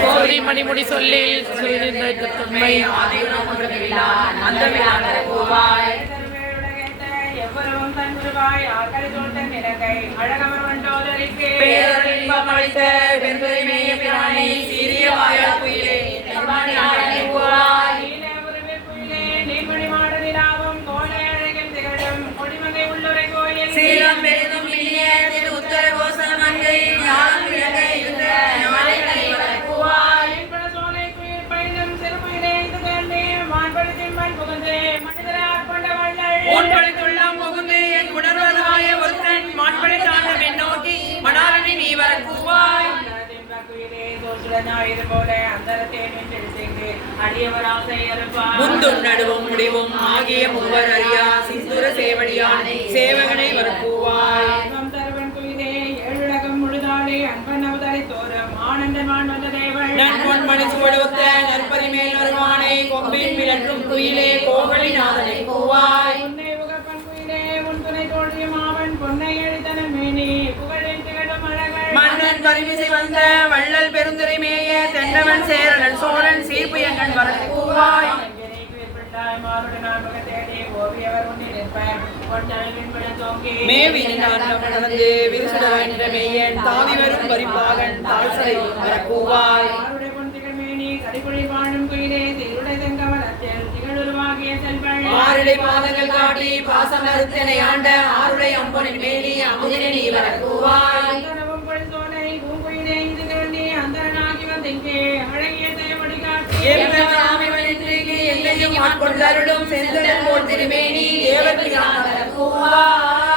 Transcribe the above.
சோதரி மணிமுடி சொல்லில் தன்மை எவ்வளவும் தன்னுருவாய் ஆக்கரை தோட்டம் நிலங்கை அழகமர்வண்டோதரிக்கு பேரறிவமளித்த பெருந்தொழிமேய பிரானே சீரிய வாயாள் குயிலே நிர்வாணி ஆடனை பூவாய் குயிலே நீர்மணி மாட நிலாவும் கோலை அழகில் திகழும் கொடிமகை உள்ளுரை கோயில் சீலம் பெரிதும் இனிய திரு உத்தர கோச மங்கை ஞானம் விளங்கை யுத்த மலைகளை பூவாய் என்பன சோலை குயில் பயணம் சிறுகுயிலே இது கண்டே மான்படுத்தின் மண் புகுந்தே மனிதரை ஆட்கொண்ட வள்ளல் ஊன்படைத்துள்ளம் புகுந்து என் உணர்வதாய ஒருத்தன் மான்படைத்தான பெண் நோக்கி மணாரணி நீ வர பூவாய் முந்தும் நடுவும் முடிவும் ஆகிய மூவர் அறியா சிந்துர சேவடியான் சேவகனை வர பூவாய் நன்பொன் மணி சுவடுத்த நற்பரி மேல் வருவானை கொம்பின் மிளற்றும் குயிலே கோவலிநாதனை பூவாய் மன்னன் பரிமிசை வந்த வள்ளல் பெருந்துரைமேய தென்னவன் சேரலன் சோழன் சீர்புயங்கன் வர பூவாய் மேவின் நடந்து விரிசுடராய் நிறமேயன் தாவி வரும் பரிப்பாகன் தாழ்சலை வர பூவாய் ஆருடை பாதங்கள் காட்டி பாசமறுத்தனை ஆண்ட ஆருடை அம்பனின் மேலி அமுதினை நீ வர பூவாய் எல்லையும் ஆட்கொண்டருளும் செந்தன் போல் திருமேனி தேவர்கள் பூவாய்